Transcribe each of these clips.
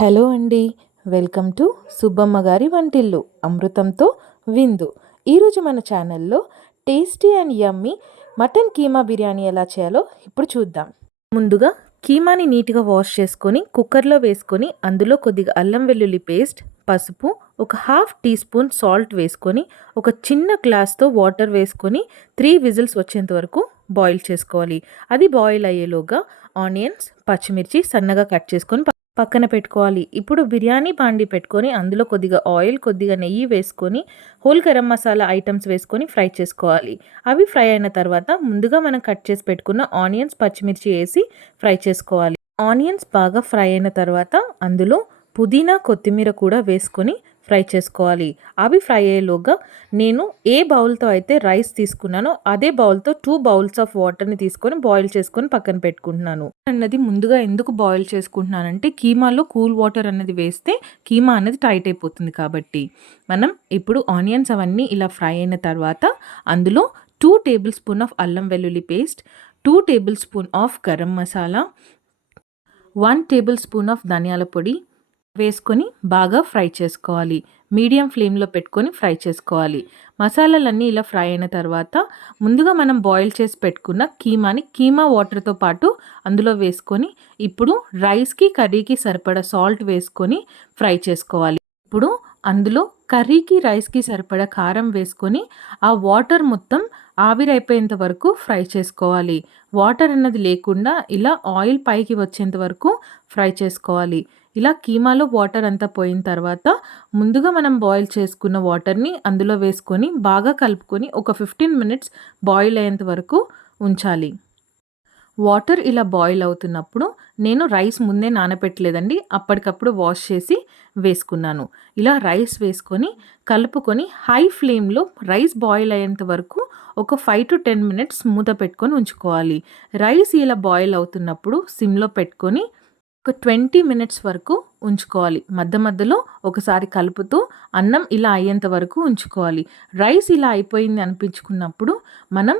Hello అండి. Welcome to Subbamma గారి వంటిల్లు అమృతంతో విందు. ఈరోజు మన ఛానల్లో tasty and yummy mutton keema biryani ఎలా చేయాలో ఇప్పుడు చూద్దాం. ముందుగా కీమాని నీట్గా వాష్ చేసుకొని కుక్కర్లో వేసుకొని అందులో కొద్దిగా అల్లం వెల్లుల్లి పేస్ట్, పసుపు, ఒక హాఫ్ టీ స్పూన్ సాల్ట్ వేసుకొని ఒక చిన్న గ్లాస్తో వాటర్ వేసుకొని 3 విజిల్స్ వచ్చేంత వరకు బాయిల్ చేసుకోవాలి. అది బాయిల్ అయ్యేలోగా ఆనియన్స్, పచ్చిమిర్చి సన్నగా కట్ చేసుకొని పక్కన పెట్టుకోవాలి. ఇప్పుడు బిర్యానీ బాండి పెట్టుకొని అందులో కొద్దిగా ఆయిల్, కొద్దిగా నెయ్యి వేసుకొని హోల్ గరం మసాలా ఐటమ్స్ వేసుకొని ఫ్రై చేసుకోవాలి. అవి ఫ్రై అయిన తర్వాత ముందుగా మనం కట్ చేసి పెట్టుకున్న ఆనియన్స్, పచ్చిమిర్చి వేసి ఫ్రై చేసుకోవాలి. ఆనియన్స్ బాగా ఫ్రై అయిన తర్వాత అందులో పుదీనా, కొత్తిమీర కూడా వేసుకొని ఫ్రై చేసుకోవాలి. అవి ఫ్రై అయ్యేలోగా నేను ఏ బౌల్తో అయితే రైస్ తీసుకున్నానో అదే బౌల్తో 2 బౌల్స్ ఆఫ్ వాటర్ని తీసుకొని బాయిల్ చేసుకొని పక్కన పెట్టుకుంటున్నాను. అన్నది ముందుగా ఎందుకు బాయిల్ చేసుకుంటున్నానంటే కీమాలో కూల్ వాటర్ అన్నది వేస్తే కీమా అనేది టైట్ అయిపోతుంది కాబట్టి. మనం ఇప్పుడు ఆనియన్స్ అవన్నీ ఇలా ఫ్రై అయిన తర్వాత అందులో 2 టేబుల్ స్పూన్ ఆఫ్ అల్లం వెల్లుల్లి paste, 2 tablespoon of garam masala, 1 tablespoon of ధనియాల పొడి వేసుకొని బాగా ఫ్రై చేసుకోవాలి. మీడియం ఫ్లేమ్లో పెట్టుకొని ఫ్రై చేసుకోవాలి. మసాలాలన్నీ ఇలా ఫ్రై అయిన తర్వాత ముందుగా మనం బాయిల్ చేసి పెట్టుకున్న కీమా వాటర్తో పాటు అందులో వేసుకొని ఇప్పుడు రైస్కి, కర్రీకి సరిపడా సాల్ట్ వేసుకొని ఫ్రై చేసుకోవాలి. ఇప్పుడు అందులో కర్రీకి, రైస్కి సరిపడా కారం వేసుకొని ఆ వాటర్ మొత్తం ఆవిరైపోయేంత వరకు ఫ్రై చేసుకోవాలి. వాటర్ అన్నది లేకుండా ఇలా ఆయిల్ పైకి వచ్చేంత వరకు ఫ్రై చేసుకోవాలి. ఇలా కీమాలో వాటర్ అంతా పోయిన తర్వాత ముందుగా మనం బాయిల్ చేసుకున్న వాటర్ని అందులో వేసుకొని బాగా కలుపుకొని ఒక 15 మినిట్స్ బాయిల్ అయ్యేంత వరకు ఉంచాలి. వాటర్ ఇలా బాయిల్ అవుతున్నప్పుడు నేను రైస్ ముందే నానపెట్టలేదండి, అప్పటికప్పుడు వాష్ చేసి వేసుకున్నాను. ఇలా రైస్ వేసుకొని కలుపుకొని హై ఫ్లేమ్లో రైస్ బాయిల్ అయ్యేంత వరకు ఒక 5 to 10 మినిట్స్ మూత పెట్టుకొని ఉంచుకోవాలి. రైస్ ఇలా బాయిల్ అవుతున్నప్పుడు సిమ్లో పెట్టుకొని ఒక 20 మినిట్స్ వరకు ఉంచుకోవాలి. మధ్యలో ఒకసారి కలుపుతూ అన్నం ఇలా అయ్యేంత వరకు ఉంచుకోవాలి. రైస్ ఇలా అయిపోయింది అనిపించుకున్నప్పుడు మనం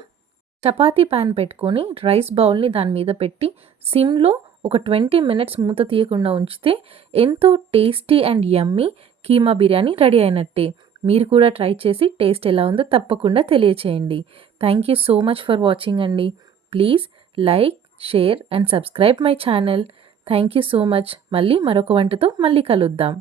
చపాతీ ప్యాన్ పెట్టుకొని రైస్ బౌల్ని దాని మీద పెట్టి సిమ్లో ఒక 20 మినిట్స్ మూత తీయకుండా ఉంచితే ఎంతో tasty and yummy keema biryani ready అయినట్టే. మీరు కూడా ట్రై చేసి టేస్ట్ ఎలా ఉందో తప్పకుండా తెలియచేయండి. Thank you so much for watching అండి. Please like, share and subscribe my channel. Thank you so much. మళ్ళీ మరొక వంటతో మళ్ళీ కలుద్దాం.